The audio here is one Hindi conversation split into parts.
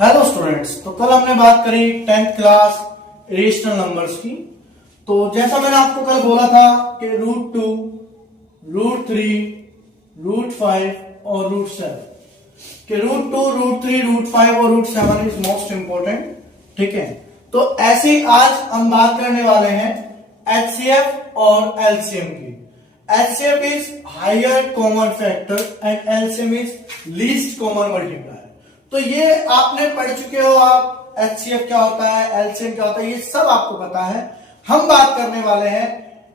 हेलो स्टूडेंट्स, तो कल हमने बात करी 10th क्लास इरेशनल नंबर्स की। तो जैसा मैंने आपको कल बोला था कि √2, √3, √5 और √7 कि √2, √3, √5 और √7 इज मोस्ट इंपॉर्टेंट। ठीक है, तो ऐसे ही आज हम बात करने वाले हैं एचसीएफ और एलसीएम की। HCF is higher common factor and LCM is least common multiplier. तो ये आपने पढ़ चुके हो, आप एचसीएफ क्या होता है, एलसीएम क्या होता है, ये सब आपको पता है। हम बात करने वाले हैं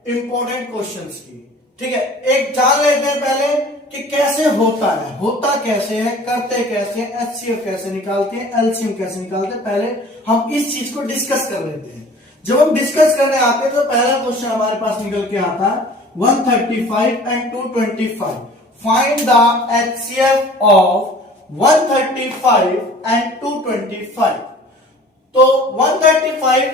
इंपॉर्टेंट क्वेश्चंस की। ठीक है, एक जान लेते हैं पहले कि कैसे होता है, होता कैसे है, करते कैसे हैं, एचसीएफ कैसे निकालते हैं, एलसीएम कैसे निकालते हैं। पहले हम इस चीज को डिस्कस कर लेते हैं। जब हम डिस्कस करने आते हैं तो पहला क्वेश्चन हमारे पास निकल के आता है 135 and 225। Find the HCF of 135 and 225। तो 135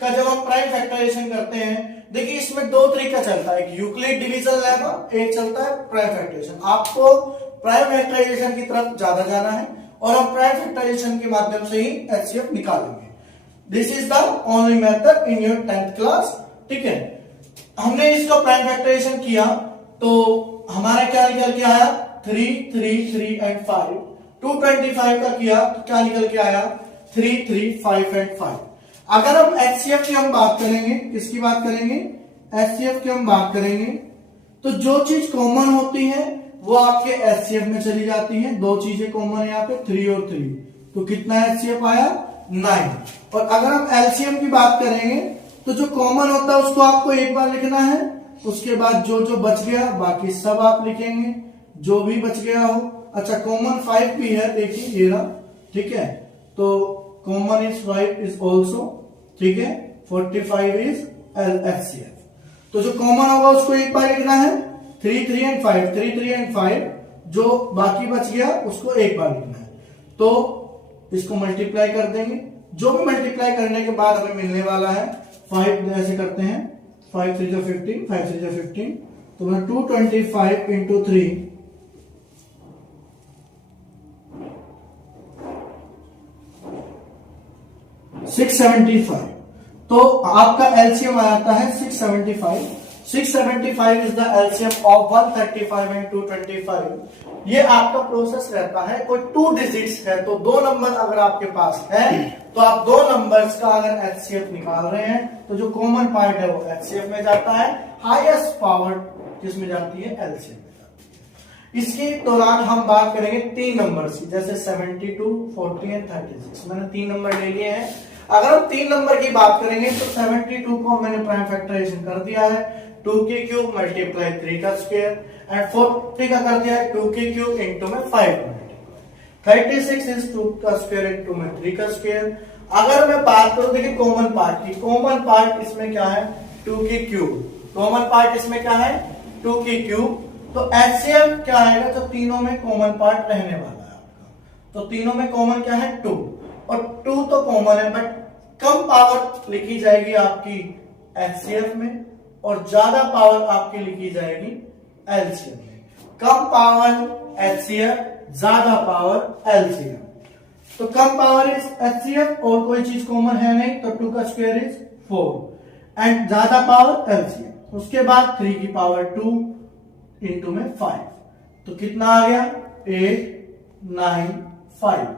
का जब हम प्राइम फैक्टराइजेशन करते हैं, देखिए इसमें दो तरीका चलता है, एक यूक्लिड डिवीजन लेना, एक चलता है प्राइम फैक्टराइजेशन। आपको प्राइम फैक्टराइजेशन की तरफ ज्यादा जाना है और हम प्राइम फैक्टराइजेशन के माध्यम से ही एचसीएफ निकालेंगे। This is the only method in your 10th class. ठीक है, हमने इसका प्राइम फैक्टराइजेशन किया तो हमारा क्या निकल के आया 3, 3, 3 एंड 5। 225 का किया तो क्या निकल के आया 3, 3, 5 एंड 5। अगर हम एचसीएफ की हम बात करेंगे, किसकी बात करेंगे, एचसीएफ की हम बात करेंगे, तो जो चीज कॉमन होती है वो आपके एचसीएफ में चली जाती है। दो चीजें कॉमन है यहाँ पे 3 और 3, तो कितना एचसीएफ आया 9। और अगर हम एलसीएम की बात करेंगे तो जो कॉमन होता है उसको आपको एक बार लिखना है, उसके बाद जो जो बच गया बाकी सब आप लिखेंगे, जो भी बच गया हो। अच्छा, कॉमन 5 भी है, देखिए ये रहा। ठीक है, तो कॉमन इज 5 इज ऑल्सो। ठीक है, 45 इज एचसीएफ। तो जो कॉमन होगा उसको एक बार लिखना है, 3, 3 एंड 5, 3, 3 एंड 5। जो बाकी बच गया उसको एक बार लिखना है। तो इसको मल्टीप्लाई कर देंगे, जो भी मल्टीप्लाई करने के बाद हमें मिलने वाला है 5 ऐसे करते हैं, 5 3 जो 15, 5 3 जो 15। तो मैं 225 इंटू 3 675। तो आपका एलसीएम आ जाता है 675। 675 is the LCM of 135 and 225। ये आपका प्रोसेस रहता है, कोई 2 डिजिट्स है तो 2 नंबर अगर आपके पास है तो आप 2 नंबर्स का अगर एचसीएफ निकाल रहे हैं तो जो कॉमन पार्ट है वो एचसीएफ में जाता है, हाईएस्ट पावर किसमें जाती है, एलसीएम में जाती है। इसके दौरान हम बात करेंगे 3 नंबर्स की, जैसे 72, 40 एंड 36। मैंने 3 नंबर ले लिए हैं। अगर हम 3 नंबर की बात करेंगे तो 72 को मैंने प्राइम फैक्टराइजेशन कर दिया है, 2 के क्यूब मल्टीप्लाई 3 का स्क्वायर एंड 40 का कर दिया है 2 के क्यूब इंटू में 5 मल्टीप्लाई 36 इज 2 का स्क्वायर इंटू में 3 का स्क्वायर। अगर मैं बात करूं देखिए कॉमन पार्ट की, कॉमन पार्ट इसमें क्या है 2 के क्यूब, कॉमन पार्ट इसमें क्या है 2 के क्यूब। तो एचसीएफ क्या आएगा, तो तीनों में कॉमन पार्ट रहने वाला है आपका। तो तीनों में कॉमन क्या है 2, और 2 तो कॉमन है बट कम पावर लिखी जाएगी आपकी एचसीएफ में और ज्यादा पावर आपकी लिखी जाएगी एलसीएम में। कम पावर एचसीएफ, ज्यादा पावर एलसीएम। तो कम पावर इज एचसीएफ और कोई चीज कॉमन है नहीं, तो 2 का स्क्वायर इज 4 एंड ज्यादा पावर एलसीएम। उसके बाद 3 की पावर 2 इंटू में 5। तो कितना आ गया 8, 9, 5।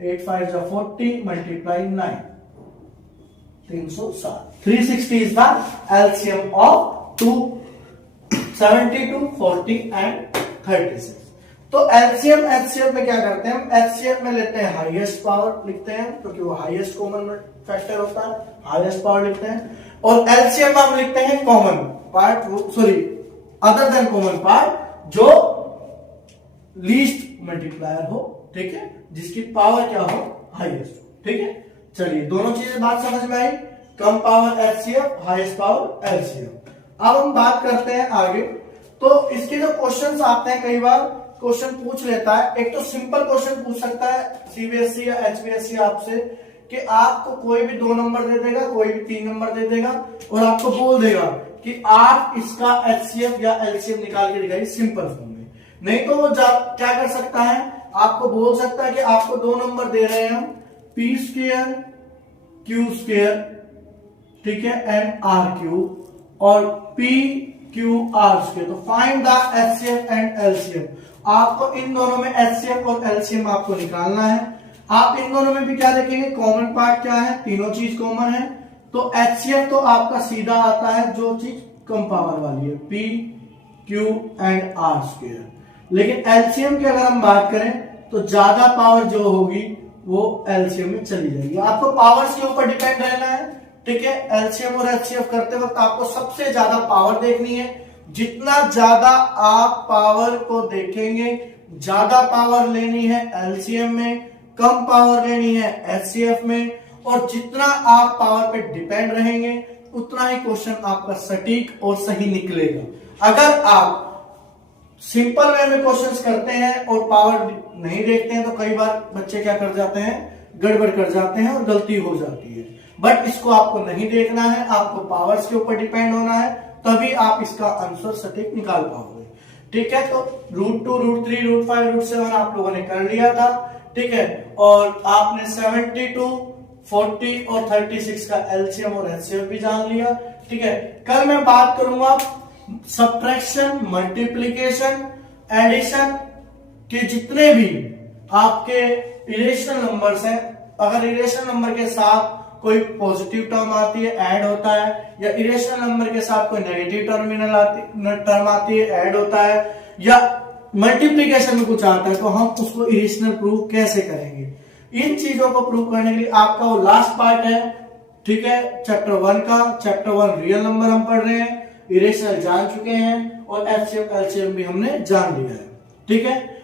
8 5 जो 40 multiply 9, 360। 360 is the LCM of 2, 72, 40 and 36। तो LCM HCF में क्या करते हैं, हम HCF में लेते हैं हाईएस्ट पावर लिखते हैं क्योंकि वो हाईएस्ट कॉमन फैक्टर होता है, हाईएस्ट पावर लिखते हैं। और LCM में हम लिखते हैं common part, sorry other than common part, जो लीस्ट मल्टीप्लायर हो। ठीक है, जिसकी पावर क्या हो, हाईएस्ट। ठीक है, चलिए दोनों चीजें बात समझ में आई, कम power HCF, highest power LCF. अब हम बात करते हैं आगे। तो इसके जो क्वेश्चंस आते हैं, कई बार क्वेश्चन पूछ लेता है, एक तो सिंपल क्वेश्चन पूछ सकता है सीबीएसई या एचबीएसई आपसे कि आपको कोई भी 2 नंबर दे देगा, कोई भी 3 नंबर दे देगा और आपको बोल देगा कि आप इसका एचसीएफ या एलसीएम निकाल के दिखाइए सिंपल फॉर्म में। नहीं तो वो क्या कर सकता है, आपको बोल सकता है कि आपको दो नंबर दे रहे हैं हम, पी स्क्वेयर क्यू स्क्वेयर, ठीक है, एंड आर क्यूब, और पी क्यू आर स्क्वेयर। तो find the HCF and LCM. आपको इन दोनों में एचसीएफ और एलसीएम आपको निकालना है। आप इन दोनों में भी क्या देखेंगे, कॉमन पार्ट क्या है, तीनों चीज कॉमन है। तो एचसीएफ तो आपका सीधा आता है जो चीज कम पावर वाली है, P Q and R square. लेकिन एलसीएम की अगर हम बात करें तो ज्यादा पावर जो होगी वो एलसीएम में चली जाएगी। आपको पावर्स के ऊपर डिपेंड रहना है, ठीक है। एलसीएम और एचसीएफ करते वक्त आपको सबसे ज्यादा पावर देखनी है। जितना ज्यादा आप पावर को देखेंगे, ज्यादा पावर लेनी है एलसीएम में, कम पावर लेनी है एचसीएफ में। और जितना आप पावर पे डिपेंड रहेंगे उतना ही क्वेश्चन आपका सटीक और सही निकलेगा। अगर आप सिंपल वे में क्वेश्चंस करते हैं और पावर नहीं देखते हैं तो कई बार बच्चे क्या कर जाते हैं, गड़बड़ कर जाते हैं और गलती हो जाती है। बट इसको आपको नहीं देखना है, आपको पावर्स के ऊपर डिपेंड होना है, तभी आप इसका आंसर सटीक निकाल पाओगे, ठीक है। तो √2, √3, √5, √7 आप लोगों ने कर लिया था, ठीक है। और आपने 72, 40 और 36 का एलसीएम और एचसीएफ भी जान लिया, ठीक है। कल मैं बात करूंगा सब्ट्रैक्शन, मल्टीप्लिकेशन, एडिशन के जितने भी आपके इरेशनल नंबर्स हैं। अगर इरेशनल नंबर के साथ कोई पॉजिटिव टर्म आती है, ऐड होता है, या इरेशनल नंबर के साथ कोई नेगेटिव टर्म आती है, ऐड होता है, या मल्टीप्लिकेशन में कुछ आता है, तो हम उसको इरेशनल प्रूव कैसे करेंगे। इन चीजों को प्रूव करने के लिए आपका वो लास्ट पार्ट है, ठीक है, चैप्टर 1 का। चैप्टर 1 रियल नंबर हम पढ़ रहे हैं, इरेशनल जान चुके हैं और एचसीएफ एलसीएम भी हमने जान लिया है, ठीक है।